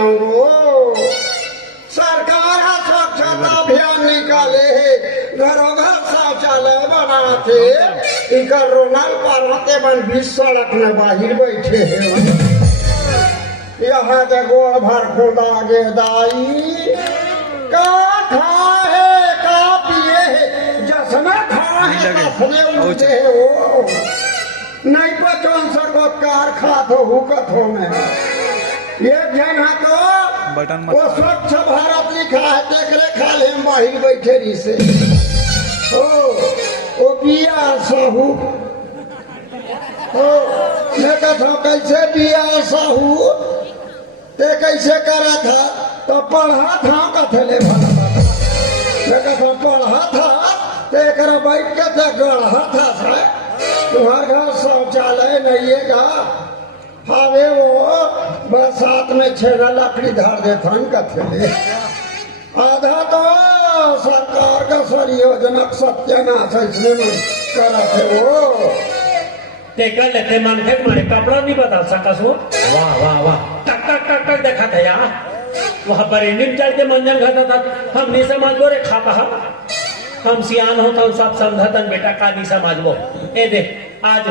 न्यारो सरकार स्वच्छता अभियान निकाले है घरों घर शौचालय बनाते इकर रोनाल पार्वती बन 20 सड़क में बाहर बैठे है यहाँ के गोड़ भर खुदा गे दाई का खाए का पिए जसना खाए कसने उठते है वो नहीं पचन सको कार खात हो हुकत हो में एक जन है तो वो स्वच्छ भारत लिखा है देख रे खाले हम बाहर बैठे रही से ओ बिया साहू मैं कहता कैसे बिया साहू ते कैसे करा था तो पढ़ा था कथले भला मैं कहता पढ़ा था ते कर बैठ के ते गढ़ा था तुम्हारे घर शौचालय नहीं है का हावे वो बरसात में छेड़ा लकड़ी धार देता कथले आधा तो सरकार का सर योजना सत्यानाश इसमें करा थे वो कर लेते मन थे तुम्हारे कपड़ा नहीं बता सका सो वाह वाह वाह टक टक टक टक देखा था यार वहाँ पर इंडियन चलते मंजन खाता था हम नहीं समझ वो रे खाता हम सियान हो तो सब समझतन बेटा का नहीं समझ वो ए देख आज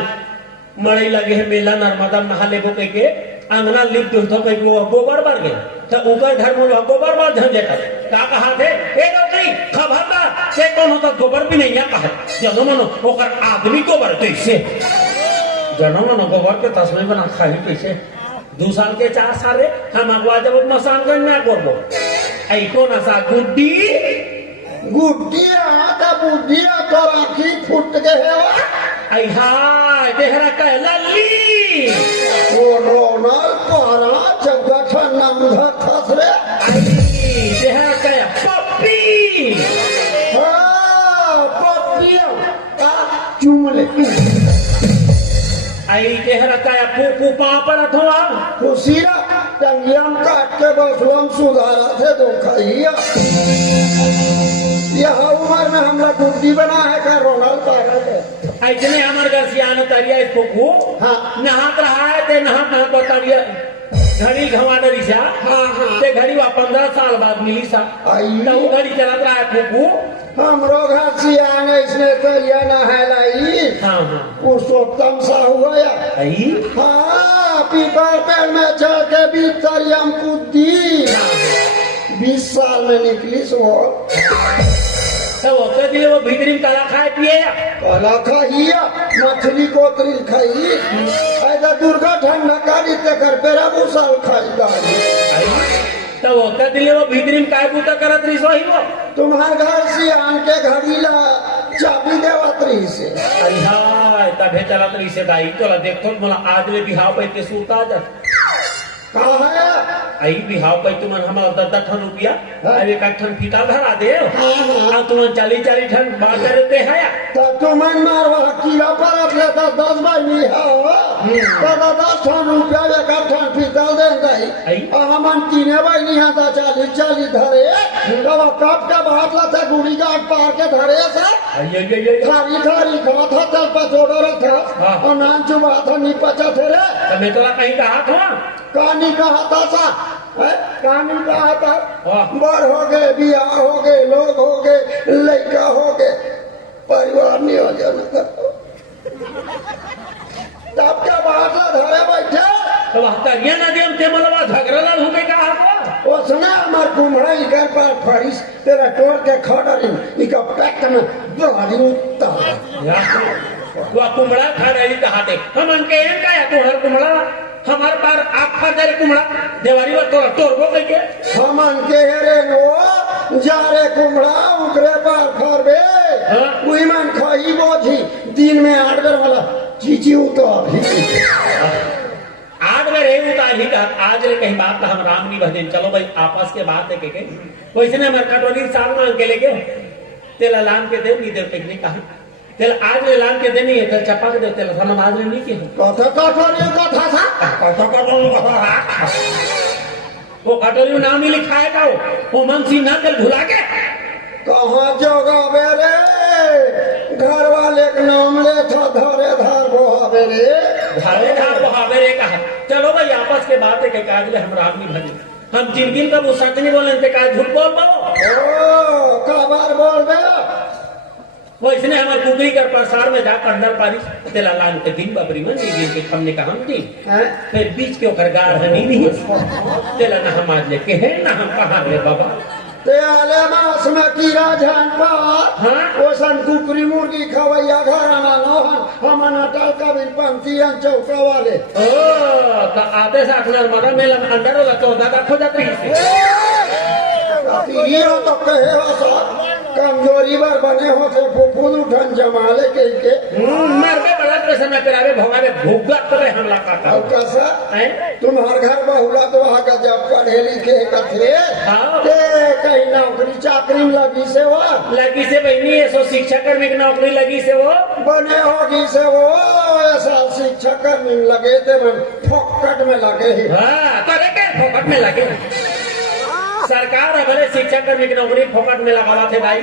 मड़ई लगे है मेला नर्मदा नहा लेबो कह के अंगना लिप तो कह वो गोबर भर गए तो ऊपर घर में गोबर भर झंझे का कहा थे ए नौकरी खबरदार के कौन होता गोबर भी नहीं है कहा जनो मनो ओकर आदमी गोबर कैसे जनो मनो गोबर के तस्वीर बना खाई कैसे 2 साल के 4 साल हम अगवा जब मसान गन ना करबो आई कोन सा गुड्डी गुड्डिया का बुड्डिया तो राखी फुट गए आई हाय देहरा का लल्ली वो रोनल पारा जगठा नमधा खसरे आई देहरा का पप्पी हां पप्पिया का चुमले आई देहरा का पू पापड़ थोड़ा खुशिया टंगियम काट के बसलम सुधारा थे तो खाइया यह उम्र में हमला गुड्डी बना है का रोनल पारा है ऐसे हमारे घर सियानो तरिया इसको को हाँ नहात रहा है ते नहा तरिया घड़ी घवाडरी सा हाँ ते घड़ी वा 15 साल बाद मिली सा तो वो घड़ी चलत रहा है फूफू हमरो घर सियाने इसने तरिया नहलाई हाँ पुरुषोत्तम सा हुआ या आई हाँ पीपल पेड़ में चढ़ के भी तरियम कूदी 20 साल में निकली सो तो वो कदी वो भीतरी में कला खाए पिए कला खाइया मछली कोतरी खाई ऐसा दुर्गा ठंडा काली ते कर पेरा मुसल खाई दाई तो वो कदी वो भीतरी में काय बूता करत रही सो ही वो तुम्हारे घर से आन के घड़ी ला चाबी देवत रही से अरे हाय तबे चलत रही से दाई तो देखो मला आज ले बिहाव पे के सूता जा कहा है आई बिहाव पे तुमन हमारा 10 ठन रुपया अरे एक ठन फीता धरा दे हाँ तुमन 40 ठन बात रहते है तो तुमन मारवा कीड़ा पर अपने 10 भाई नहीं है तो 10 ठन रुपया एक ठन फीता दे दई हमन तीने भाई नहीं है तो 40 धरे तो कब के बात लाते गुड़ी गाट पार के धरे से थारी खात था तल पर जोड़ो रखा और नान चुबा था नहीं पचा थे रे तो मैं तोला कहीं कहा था कहानी कहा था सा कहानी कहा था बर हो गए बियाह हो गए लोग हो गए लड़का हो गए परिवार नियोजन करो तब क्या बात है धरे बैठे तो हतरिया नदी हम ते मलवा झगड़ला होके कहा था उसने हमार कुम्हड़ा इकर पर फरिस तेरा तोड़ के खड़री इका पैक में दहरी उतार वो कुम्हड़ा खा रही कहा थे हम अनके एन का या तोहर कुम्हड़ा हमार पार आखा दे कुम्हड़ा देवारी वा तोड़ तोड़बो कइके हम अनके रे नो जारे कुम्हड़ा उकरे पार फरबे कोई मन खाई बोझी दिन में 8 बेर वाला चीची उतार 8 बेर है उतार ही का आज रे कहीं बात हम राम नहीं भजन चलो भाई आपस के बात है के वैसे ने मर कटोरी साल मांग के लेके तेला लान के दे नहीं दे टेक्निक कहा तेल आज ले लान के देनी है तेल चपा के दे तेल हम आज नहीं के कथा कटोरी कथा था वो कटोरी में नाम ही लिखा है का वो मनसी ना तेल भुला के कहाँ जोगावे रे घर वाले के नाम ले था धरे धार बोहावे रे धारे धार बोहावे रे कहा चलो भाई आपस के बात है के काज ले हम राम नहीं भजन हम जिनगिन का वो सच नहीं बोले ते का झूठ बोल पाओ ओ खबर बोल बे वो इसने हमारे कुकरी कर प्रसार में जाकर अंदर पारी तेला लान के दिन बाबरी में नहीं दिन के हमने कहा हम दी हैं फिर बीच के ओकर गाड़ नहीं तेला ना हम आज लेके है ना हम कहाँ रे बाबा ते आले मास में कीड़ा झान पा हाँ? ओसन कुकरी मुर्गी खवैया घराना नोहन हमन अटल कबीर पंक्तियन चौका वाले ओ तो आते से अपना मरा मेला अंदर वाला 14 का खो जाते हैं ये तो कहे हो सा कमजोरी बार बने हो थे फुफुद उठन जमाले के मर के बड़ा पैसा न करावे भगावे भूगा करे हमला काटा और कैसा हैं तुम्हार घर बहुला तो वहाँ का जब पढ़े लिखे कथे हाँ। ते कहीं नौकरी चाकरी में लगी से वो लगी से बहनी है सो शिक्षा कर्मी की नौकरी लगी से वो बने होगी से वो ऐसा शिक्षा कर्मी में लगे थे मन फोकट में लगे ही हाँ करे के फोकट में लगे सरकार अगले शिक्षा कर्मी की नौकरी फोकट में लगावा थे भाई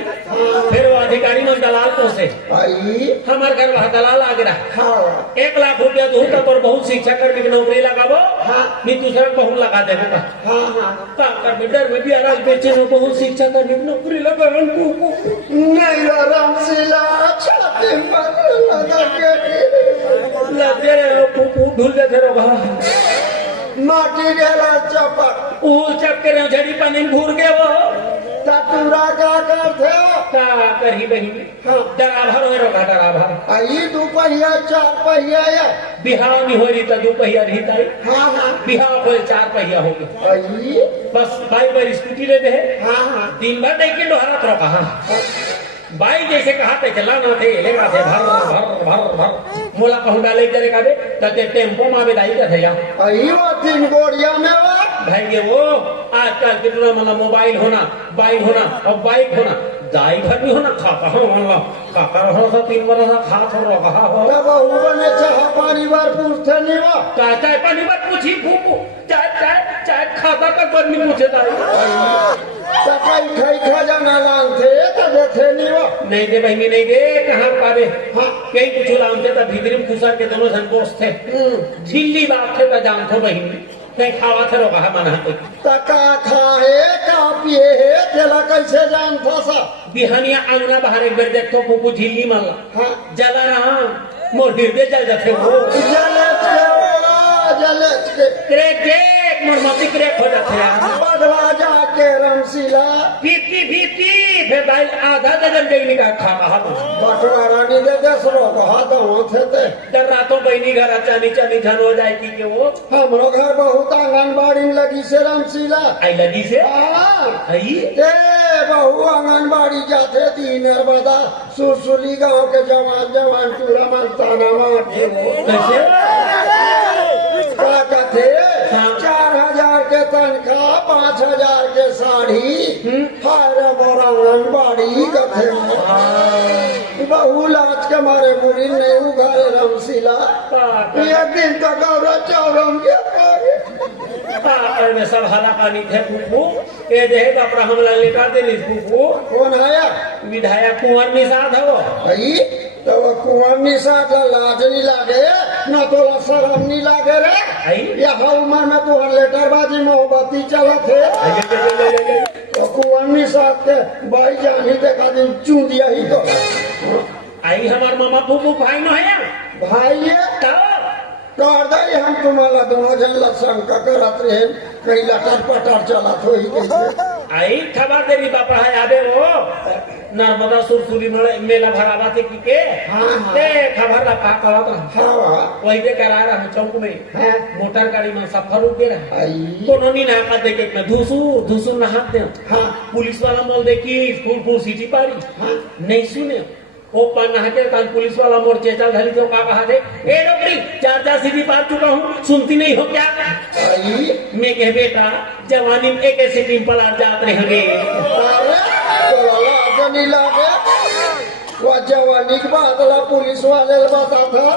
फिर वो अधिकारी में दलाल पोसे भाई हमारे घर वहाँ दलाल आ गया हाँ 1 लाख रुपया दूर तक और बहुत शिक्षा कर्मी की नौकरी लगावो हाँ। नहीं दूसरा बहुत लगा देने का हाँ हाँ का कर डर में भी अनाज बेचे नो बहुत शिक्षा कर्मी की नौकरी लगा नहीं रामशिला छाती पर लगा के लगे ढूल देते रहो माटी गेला चपक ऊल चपके रहो झड़ी पानी में घूर गए वो तटूरा का करते का करी बहिनी हाँ। डराभर हो रहा डराभर आई 2 पहिया 4 पहिया या बिहाव नहीं हो रही तो 2 पहिया रही ताई हाँ हाँ बिहाव हो 4 पहिया हो गए आई बस बाई बार स्कूटी ले दे हाँ हाँ दिन भर नहीं के डोहरा तो कहा बाई जैसे कहा थे चला ना थे लेगा थे भर भर भर भर मोला कहूँ डाले चले का दे टेम्पो में बेदाई का थे यहाँ आई वो 3 गोड़िया में वो भाई ये वो आजकल कितना मतलब मोबाइल होना बाइक होना और बाइक होना दाई भर भी होना खाता हो मतलब काका हो सा 3 बरस खा थोड़ा कहा हो तब वो बने चाह पानी बार पूछते नहीं वो चाय पानी बात पूछी फूकू चाय चाय चाय खाता तक बंद नहीं पूछे दाई तकाई खाई खजाना लांग थे तब थे नहीं वो नहीं दे बहनी नहीं दे कहाँ पावे हाँ। कई कुछ लामते था भीतरी में खुसा के दोनों संकोच थे झिल्ली बात थे तो जानते बहनी कहीं खावा थे रो कहा मना तो तका खाए का पिए है तेला कैसे जान था सा बिहानिया आंगना बाहर एक बार देखो फूकू झिल्ली माला हाँ जला रहा मोर हृदय जल जाते वो जलच के क्रेक मोर मती क्रेक हो जाते यार बदला जाके रमशिला 50-50 फिर भाई आधा दर्जन गई निकाल खा रहा तो बटवारा नहीं दे दसरो कहा तो थे ते डर रातों बहनी घर चानी चानी झन हो जाएगी कि वो हमरो घर बहुत आंगनबाड़ी में लगी से रमशिला आई लगी से हाँ आई ते बहु आंगनबाड़ी जाते थी नर्मदा सुरसुली गांव के जवान जवान चूड़ा मस्ताना मारते वो कैसे क्या कहते हाँ। 4000 के तनख्वाह 5000 के साड़ी हर मोर आंगनबाड़ी कथे बहु लाज के मारे मुरी नहीं उघारे रमशिला एक दिन तो गौरा चौरम के पाकर में सब हला पानी थे फूफू ये देगा पर हमला लेटा दे फूफू कौन आया विधायक कुंवर निषाद है वो भाई तो वो कुंवर निषाद लाज नहीं लागे न तो शर्म नहीं लागे रे आई या उम्र में तो लेटरबाजी मोहब्बती चला थे तो कुंवर निषाद के भाई जानी देखा दिन चूं दिया ही तो आई हमार मामा फूफू भाई न है भाई ये कर दे हम तुम्हारा दोनों जन शंका करत रहे कहीं लटर पटर चला तो ही कैसे आई खबर देवी बापा है आबे वो नर्मदा सुरसुली मेला भरावा थे की के हाँ, हाँ। ते खबर ला पा कहा तो हाँ वही के करा रहा चौक में हाँ मोटर गाड़ी में सफर रुक गया आई तो नोनी ना का देखे में धूसू नहात दे हाँ पुलिस वाला बोल दे कि फुल सिटी पारी हाँ नहीं सुने वो नहाते कान पुलिस वाला मोर चेचा धली तो का कहा दे ए नौकरी 4 सिटी पार चुका हूँ सुनती नहीं हो क्या आई मैं कह बेटा जवानी में एक सिटी पलाट जात रहेंगे अरे तो लाज नहीं लागे वो जवानी की बात ला पुलिस वाले बता था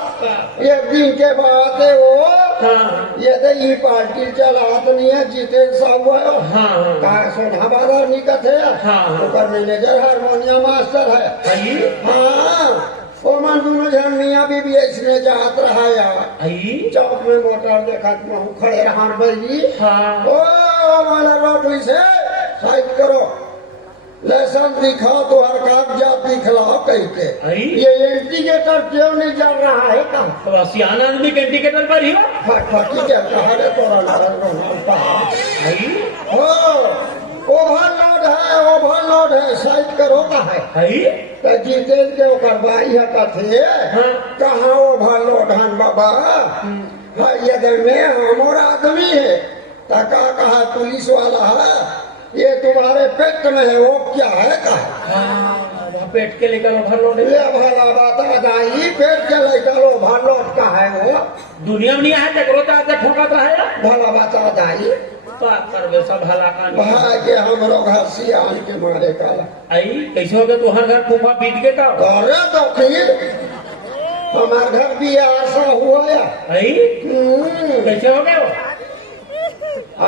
एक दिन के बाद है वो हाँ ये तो ये पार्टी चलात नहीं है जीते सब है हाँ कहा सोना बाजार नहीं कथे हाँ। ओकर मैनेजर हारमोनियम मास्टर है आई हाँ ओ मन दोनों जन मियाँ बीबी इसने जात रहा यार आई चौक में मोटर देखा मैं खड़े रहा भाई हाँ ओ हमारे रोटी से साइड करो लाइसेंस दिखाओ तो हर कागजात दिखलाओ कहीं के आई? ये इंडिकेटर क्यों नहीं जल रहा है कहाँ तो सियाना आदमी के इंडिकेटर पर ही हो फटफटी क्या कहा रे तोरा आई ओवरलोड है साइड करो का है आई तो जीतेल के ओकर भाई है कथे हाँ। कहाँ ओवरलोड हन बाबा हाँ ये दिन में हमारा आदमी है तका कहा पुलिस वाला है ये तुम्हारे पेट में है वो क्या है कहा पेट के लेकर ओवरलोड है ये भला बता दाई पेट के लेकर ओवरलोड का है वो दुनिया में नहीं है जगरो तो आके ठोकत रहे भला बता दाई पर वैसा भला का भाई के हम लोग हंसी आन के मारे काला आई कैसे हो गया तुहार घर फूफा बीत के का अरे दखिल हमार घर भी ऐसा हुआ है आई कैसे हो गए वो?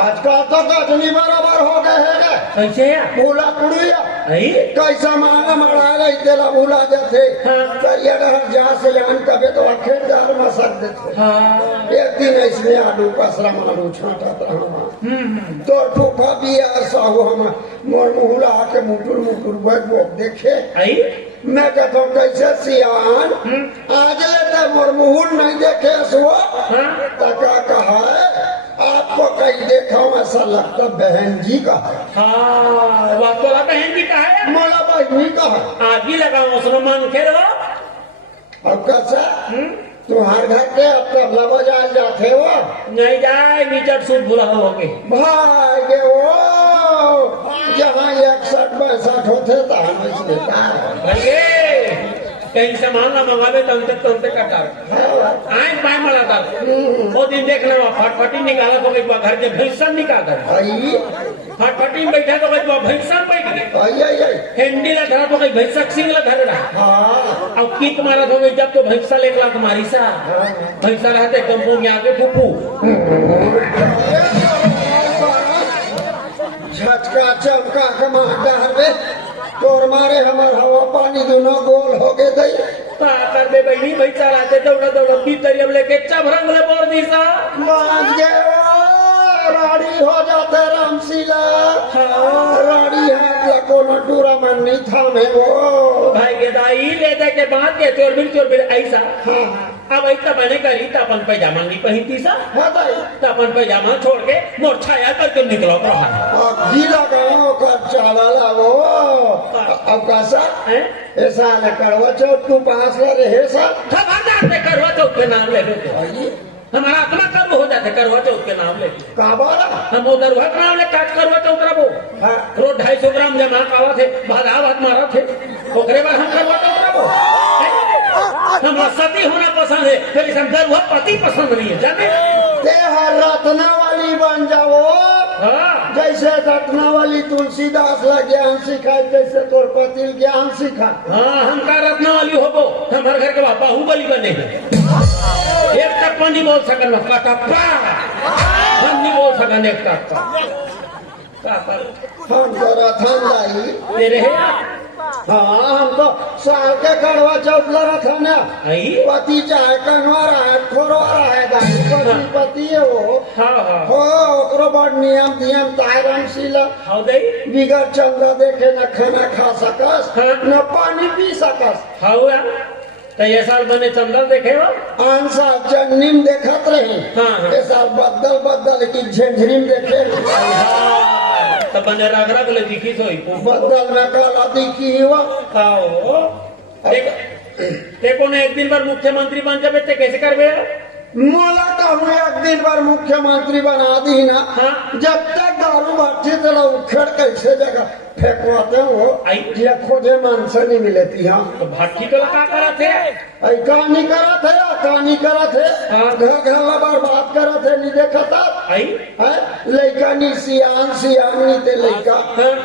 आजकल तो गजनी बराबर हो गए है कैसे है भूला कुड़िया आई कैसा मांगा मरा रही तेरा भूला जाते हाँ। करिया डर जहाँ से जान कभी तो अखेदार में सक देते हाँ एक दिन इसमें आलू कसरम आलू छाटा तो फूफा भी ऐसा हुआ हम मोर मुहला के मुटुर मुटुर बैठ वो देखे आई मैं कहता हूँ कैसे सियान आज लेते मोर मुहुल नहीं देखे सो हाँ तका कहा है आपको कहीं देखा हूँ ऐसा लगता बहन जी का है हाँ वह तो बहन जी का है मोला बहनी का है आग ही लगाओ उसमें मन खेलो अब कैसा तुम्हारे घर के अब तब लबा जाते हो नहीं जाए नीचे सूट बुरा हो गए भाई के वो जहाँ 61-62 होते तो हम इसलिए भैया कहीं सामान ना मंगावे तंते कटा आए पाए मरा था वो दिन देख ले फटफटी निकाला तो एक घर के भैंसा निकाल आई फटफटी में बैठा तो भैंसा बैठ गए आई हेंडी ला धरा तो कहीं भैंसा सिंह ला धरे रहा हाँ अब किक मारा तो जब तो भैंसा ले गया तुम्हारी सा भैंसा रहते कंपू में आगे फूफू झटका चमका कमा डाले तोर मारे हमार हवा पानी दोनों गोल हो गए दई कर दे बहनी भाई चलाते दौड़ा दौड़ा पीतर अब लेके चब रंग ले बोर दी सा मान गए राड़ी हो जाते रामशीला राड़ी है कोनो टूरा मन नहीं था मैं वो भाई के दाई ले दे के बाद के चोर बिल ऐसा अब ऐसा मैंने करी तो अपन पैजामा नहीं पहनती सा तो अपन पैजामा छोड़ के मोर छाया करके निकलो रहा गीला गाँव का चाला वो अब कैसा ऐसा न करवा चौथ तू पास रहे सा खबरदार से करवा चौथ के नाम ले लो हमारा अपना कर्म हो जाते करवा चौथ के नाम ले हम उधर नाम ले काट करवा चौथ रहो रोज 250 ग्राम जमा कावा थे भादा भात मारा थे ओकरे बाद हम करवा चौथ रहो हमारा सती होना पसंद है फिर हम दरुआ पति पसंद नहीं है जाने ते हर रत्ना वाली बन जाओ हाँ जैसे रत्ना वाली तुलसीदास ला ज्ञान सिखाए जैसे तोर पति ज्ञान सिखा हाँ हम का रत्ना वाली हो गो हमारे घर के बाहुबली बने एक तक नहीं बोल सकन कटप्पा हम नहीं बोल सकन एक तक हम तो रथन लाई तेरे हाँ हम तो साल के करवा चौथ लगा था ना आई पति चाहे कनवा रहा है खोरवा रहा है दाई पति है वो हाँ हाँ हो ओकरो बड़ नियम तायरन सीला हाँ दे बिगर चंदा देखे न खाना खा सकस हाँ। न पानी पी सकस हाँ हुआ तो ये साल बने चंदल देखे हो आन साल चन्नीम देखत रहे हाँ। ये साल बदल की झंझरीम देखे तो बने रग रग ले दिखी सोई बदल में काला दिखी हुआ खाओ देखो ने एक दिन पर मुख्यमंत्री बन जावे ते कैसे करवे मोला कहूँ एक दिन बार मुख्यमंत्री बना दी ना हाँ। जब तक दारू भट्टी तेरा उखेड़ कैसे जगह फेंकवाते हो आई। ये खुदे मन से नहीं मिलती हाँ तो भट्टी तो लगा करा थे कहानी करा थे कहानी करा थे हाँ। घर बर्बाद करा थे नहीं देखा था आई लड़का नी सियान नहीं थे लड़का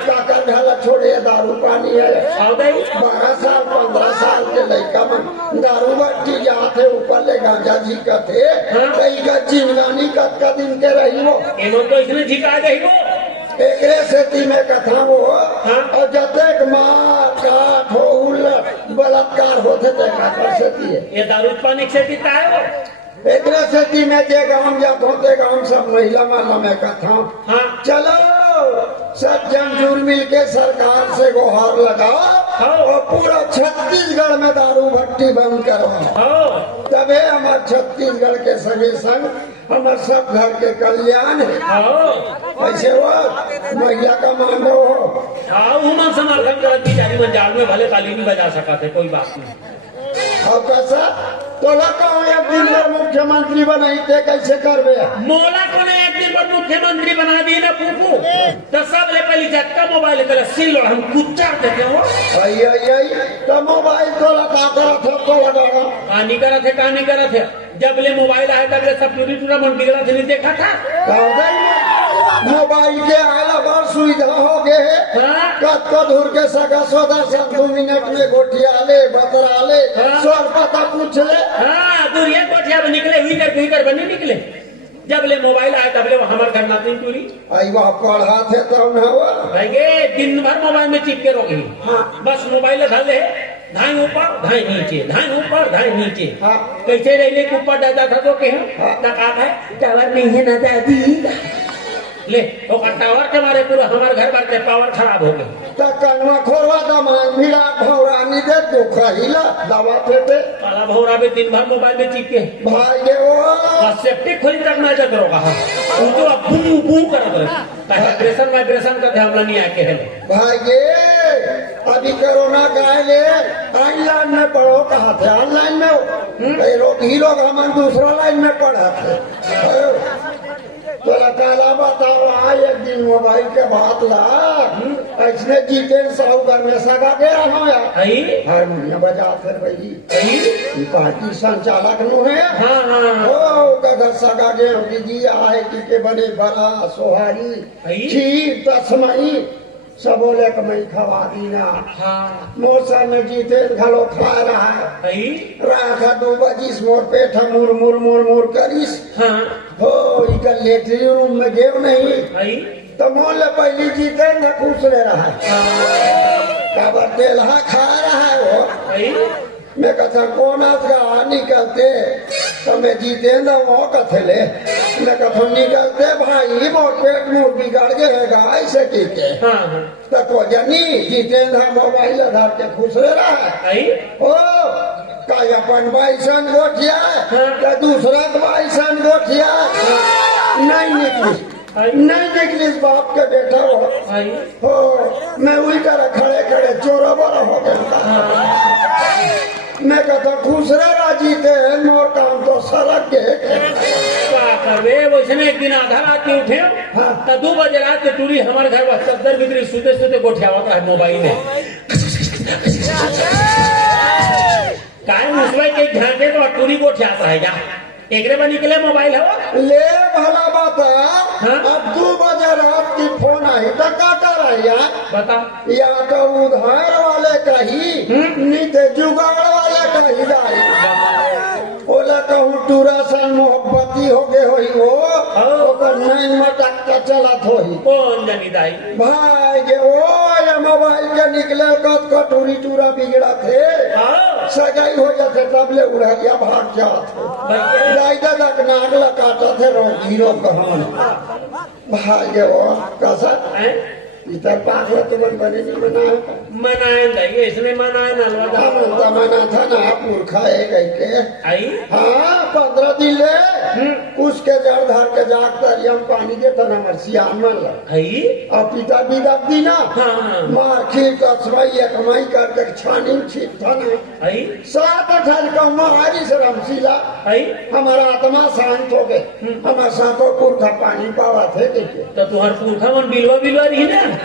काका ढाला छोड़े दारू पानी है 12 साल 15 साल के लड़का मन दारू भट्टी जाते ऊपर ले गांजा जी का थे कई का जिंदगानी का दिन के रही वो तो इसने झिका गई वो एक सेती में कथा वो और जतेक मार काट हो बलात्कार होते थे सेती है ये दारू पानी से पीता है वो एक से में जे गांव जात होते गांव सब महिला माला में कथा हाँ चलो सब जन जुल मिल के सरकार से गुहार लगाओ हाँ। और पूरा छत्तीसगढ़ में दारू भट्टी बंद करवाओ हाँ तबे हमारे छत्तीसगढ़ के सगे संग हमारे सब घर के कल्याण है हाँ ऐसे वो महिला का मानो हो हाँ उमन समर्थन करत की जारी में जाल में भले ताली नहीं बजा सका थे कोई बात नहीं और कैसा तो लगा एक दिन में मुख्यमंत्री बनाई थे कैसे करबे मोला को ने एक दिन पर मुख्यमंत्री बना दिए ना फूफू तो सब ले पहले झटका मोबाइल कर सिल लो हम कुत्ता देते हो आई आई आई तो मोबाइल तो लगा कर तो लगाना कहानी करा थे जब ले मोबाइल आया तब ले सब चोरी टूरा मन बिगड़ा थे नहीं देखा था मोबाइल के आला बार सुविधा हो गए है हाँ? कत दूर के सगा सौदा सब 2 मिनट में गोटिया ले बतरा ले हाँ? स्वर पता पूछ ले हाँ दूरिया कोठिया में निकले हुई कर बनी निकले जब ले मोबाइल आया तब ले हमारे घर नाती चोरी आई वहाँ पढ़ा थे तब न हुआ भाई दिन भर मोबाइल में चिपके रहोगी हाँ। बस मोबाइल धर ले धाई ऊपर धाई नीचे धाई ऊपर धाई नीचे हाँ। कैसे रेले के ऊपर डालता था तो के हाँ। कहा है टावर नहीं है ना दादी ले तो टावर के मारे पूरा हमारे घर भर के पावर खराब हो गए तो कनवा खोरवा दमान भिड़ा भौरानी दे तो खहिला दवा फेटे काला भौरा भी दिन भर मोबाइल में चिपके भाई गे वो और सेफ्टी खोली तक ना जग रोगा उनको अब बू बू करत रहे वाइब्रेशन का ध्यान नहीं आके है भाई गे अभी कोरोना का ले ऑनलाइन में पढ़ो कहा थे ऑनलाइन में हो ही लोग हम दूसरा लाइन में पढ़ा थे तो काला बताओ एक दिन मोबाइल के बात ला ऐसने जीते साहू घर में सगा गया हो यार हारमोनियम बजा फिर भाई पार्टी संचालक नो है हाँ हाँ ओ कगर सगा गए दीदी आए की बड़े बड़ा सोहारी खीर तस्मई सब बोले कमई खवा दीना हाँ मौसम में जीते घलो खा रहा है राखा 2 बजिस मोर पेट मुर मुर मुर मुर करिस हाँ हो इधर लेटरिन रूम में गेव नहीं तो मोल पहली जीते न खुश ले रहा है काबर तेलहा खा रहा है वो मैं कथा कौन का निकलते तो मैं जीते न वो कथले मैं कथा निकलते भाई मोर पेट मुर बिगाड़ गएगा ऐसे की के तो को जनी जीते न मोबाइल धर के खुश ले रहा है ओ का अपन बाईसन गोठिया का दूसरा बाईसन गोठिया नहीं निकली बाप के बेटा हो मैं वही तरह खड़े खड़े चोरा बड़ा हो गया मैं कहता खुश रहा जीते हैं मोर काम तो सड़क के करवे वैसे एक दिन आधा रात के उठे तो 2 बजे रात के टूरी हमारे घर पर चद्दर बिक्री सुते सुते गोठिया होता है मोबाइल में काय मुसवाई के झांटे तो टूरी गोठिया आता है क्या एकरे में निकले मोबाइल है ले भला बात अब 2 बजे रात की फोन आई तो क्या कर रही है बता या तो उधार वाले कही नहीं तो जुगाड़ वाले कही जाए बोला कहूँ टूरा सन मोहब्बती हो गए होई वो नहीं मटक का चला थोड़ी कौन जानी दाई भाई गे ओ ये मोबाइल के निकले कटूरी टूरा बिगड़ा थे सगाई हो जाते तब ले उड़िया भाग जाते तक नाक लगाता थे हीरो कहान भाई गे वो कैसा इधर पागल तो बने नहीं मनाए इसमें मनाए ना मना था ना पुरखा है कह के आई हाँ 15 दिन ले उसके जड़ धर के जाग कर पानी देता ना मरसियान मन और पिता भी दब दी ना मार खीर कसवाई कमाई करके छानी छीट था ना 7-8 का मारी से रमसीला हमारा आत्मा शांत हो गए हमारे साथों पुरखा पानी पावा थे तो तुम्हारे पुरखा मन बिलवा रही ना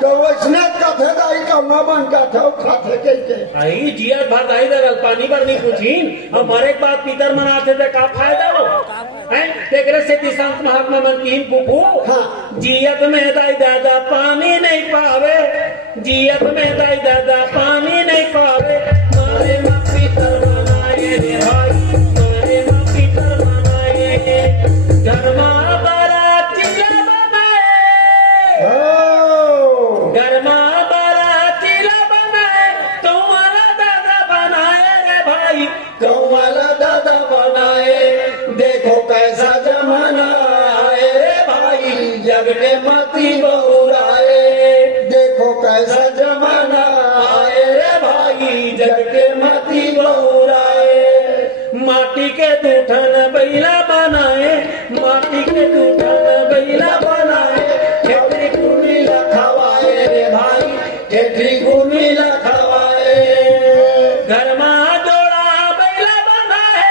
तो वैसने कथे दाई कौना बन का था खाते के आई जिया भात आई दरल पानी पर नहीं पूछीन हमारे एक बात पितर मनाते थे का फायदा हो हैं तेरे से संत महात्मा मन की बुबू जियत में दाई दादा पानी नहीं पावे जियत में दाई दादा पानी नहीं पावे मारे माँ पितर मनाए रे भाई मारे माँ पितर मनाए धर्मा दादा बनाए के मती बहुराए देखो कैसा जमाना आए रे भाई जग के मती बहुराए माटी के दूठन बैला बनाए माटी के दूठन बैला बनाए ठेठरी कुर्मिला खवाए रे भाई ठेठरी कुर्मिला खवाए घर में जोड़ा बैला बनाए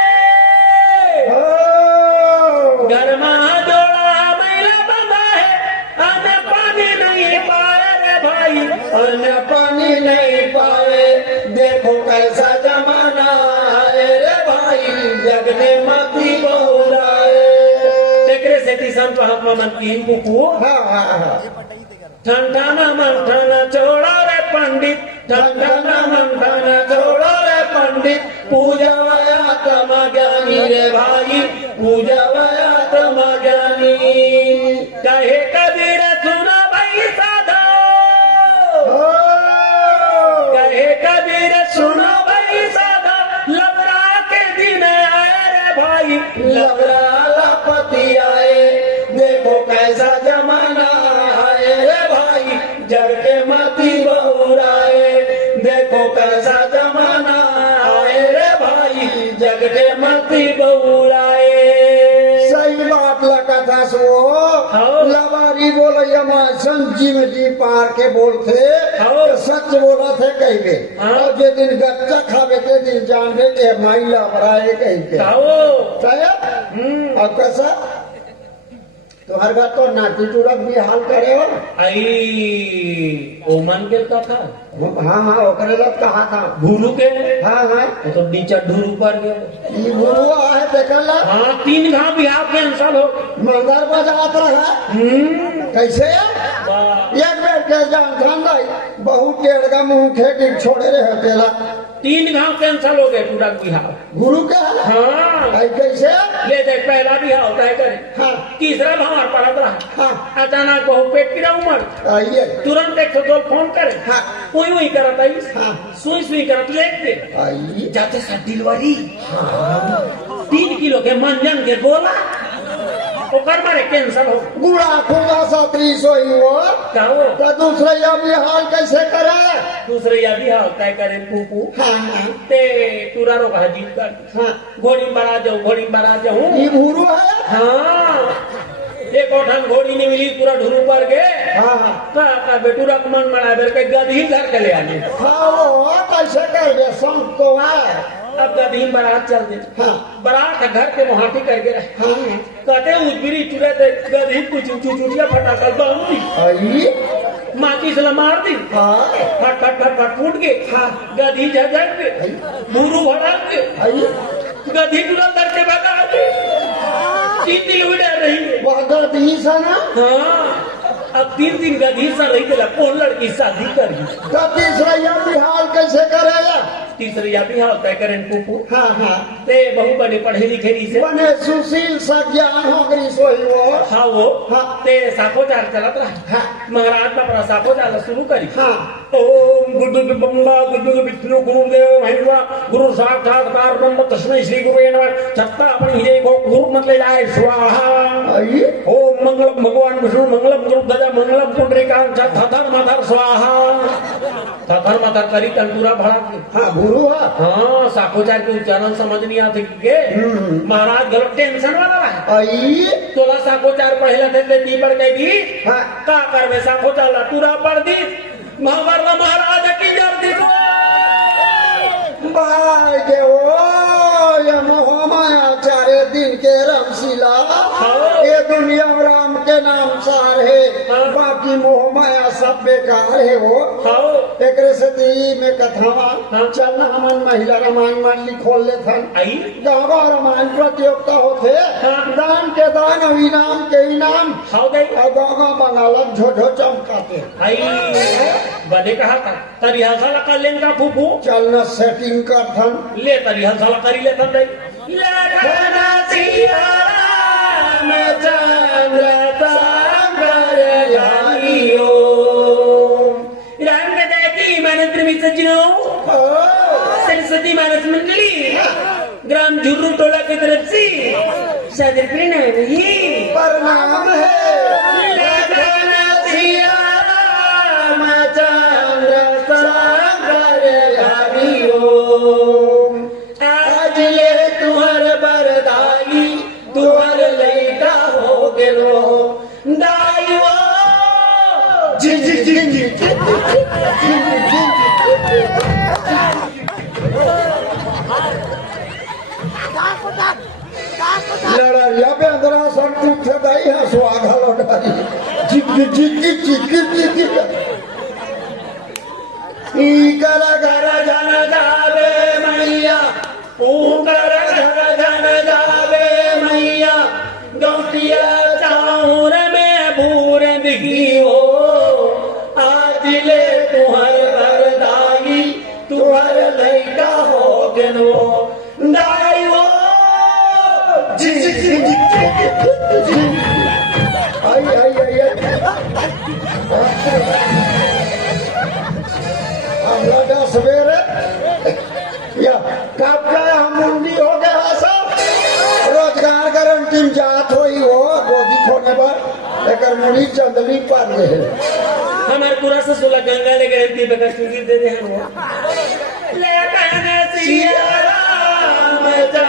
घर में जोड़ा बैला बनाए अन्न पानी नहीं पाए रे भाई अन्न पानी नहीं पाए देखो कैसा जमाना है रे भाई जग में मती बहुराए तेकरे से किसान महात्मा मन की कुकू ठंडाना मंथन छोड़ा रे पंडित ठंडाना मंथन छोड़ा रे पंडित पूजा वया तम ज्ञानी रे भाई पूजा वया तम ज्ञानी कहे कबीर सुना भाई साधो कहे कबीर सुनो भाई साधा लबरा के दिन आए रे भाई लबरा लापति आए देखो कैसा जमाना है रे भाई जग के मती बहुराए देखो कैसा जमाना है रे भाई जग के मती बहुराए सही बात लगा था सो हाँ। लवारी बोलो यमा संजीव जी पार के बोलते हाँ। सच बोला थे कहेंगे हाँ। और जे दिन गच्चा खावे के दिन जान के माई लवराए कहेंगे और कैसा तुम्हारे घर तो नाती तुरक भी हाल करे हो आई ओमन के कथा हाँ हाँ ओकरे लग कहा था भूलू के हाँ हाँ वो तो नीचा ढूरू पर गया ये बुआ है देखला हाँ 3 घाव बिहार कैंसल हो मंदिर बजात रहा कैसे एक बेर के जान थान बहुत टेढ़ का मुंह खेटी छोड़े रहे हटेला 3 घाव कैंसल हो गए पूरा बिहार गुरु के हाँ आई कैसे ले दे पहला बिहार होता है करे हाँ तीसरा भावर पड़ा रहा हाँ अचानक बहु पेट की उमर आइए तुरंत 102 फोन करे हाँ कोई वही करत आई हाँ सुई सुई करत लेट दे आइए जाते सा डिलीवरी 3 किलो के मंजन के गोला ओकर मारे कैंसल हो गुड़ा खुदा सत्री सोई वो क्या हो तो दूसरे अभी हाल कैसे करे दूसरे या बिहार तय करे पूपू हाँ हाँ ते तुरा रो हाजिर कर हाँ घोड़ी बड़ा जाऊं ये भूरू है हाँ एक ओठन घोड़ी नहीं मिली पूरा ढूरू पर गए हाँ हाँ का बेटूरा को मन मना बेर के गधी घर के ले आने हाँ वो कैसे कर दे संग तो है अब गधी बारात चल दे हाँ बारात घर के मुहाटी करके रहे हाँ कहते उजबिरी चुरे थे गधी कुछ चुचुटिया फटाकर बांध दी आइए माची से मार दी हाँ फट फट फट फट फूट के हाँ गधी झटक के भूरू भड़क के आइए गधी तुरंत डर के भगा के चीती उड़ रही है बहुत ही सना हाँ अब 3 दिन गधी सा रही गया कौन लड़की शादी करी तो तीसरा भी हाल कैसे करेगा तीसरी या बिहार तय करें पूपू हाँ हाँ ते बहु बने पढ़े लिखे रही से बने सुशील सज्ञान हो गई सोई वो हाँ वो हाँ। ते साखो चार चलत रहा हाँ महाराज में अपना साखो चाल शुरू करी हाँ ओम गुड्डू की बम्बा गुड्डू की विष्णु गुरुदेव महिमा गुरु साक्षात ब्रह्म तस्मै श्री गुरुवे नमः छत्ता अपनी हिरे को गुरु मत ले जाए स्वाहा आइए ओम मंगलम भगवान विष्णु मंगलम गुरु ध्वजा मंगलम पुंडरीकांत थथर मथर स्वाहा थथर मथर करी तंतुरा भड़ा के हाँ गुरु है हाँ साखोचार के उच्चारण समझ नहीं आते के महाराज घर टेंशन वाला है आइए तोला साखोचार पहले थे ती पड़ गई थी हाँ का करवे साखोचार पूरा पड़ दी महाभारत महाराज की जर्दी भाई के ओ ये मोहमाया चारे दिन के रमशीला ये दुनिया में राम के नाम सार है बाकी मोहमाया सब बेकार है वो खाओ एक से में कथावा चलना हमान महिला रामायण मान लिखोल ले थन आई गावा रामायण प्रतियोगिता होते दान के दान और इनाम के इनाम खाओ गई और गावा मंगालक झोझो चमकाते आई बने कहा था तरी हंसाला कर लेंगे फूफू चलना सेटिंग कर थन ले तरी हंसाला करी ले तब नहीं लखना सीताराम चंद्र तांगर जाइयो रंग देखी मानस प्रेमी सज्जनों सरस्वती मानस मंडली ग्राम झुर्रू टोला की तरफ से सादर प्रणाम है प्रणाम है आज ले तुहर बरदाई तुहर लैका हो गेलो दाई वो जी जी जी जी लड़ाइया पे अंदर सब कुछ दाई है सुहागा लौटाई जिक जिक जिक जिक कर घर जन जावे मैया कर घर जन जावे मैया गौतिया चाऊर में भूर दिखी हो आज ले तुहर बरदाई तुहर लैका हो गेलो दाई हो जी जी जी जी आई आई आई हमला सवेरे या कब गया हम मुंडी हो गया सब रोजगार गारंटी जात हुई हो गोदी खोने पर एक मुड़ी चंदली पर ले हमारे पूरा से 16 गंगा ले गए थी बेकार दे दे हम ले कहने सिया राम जा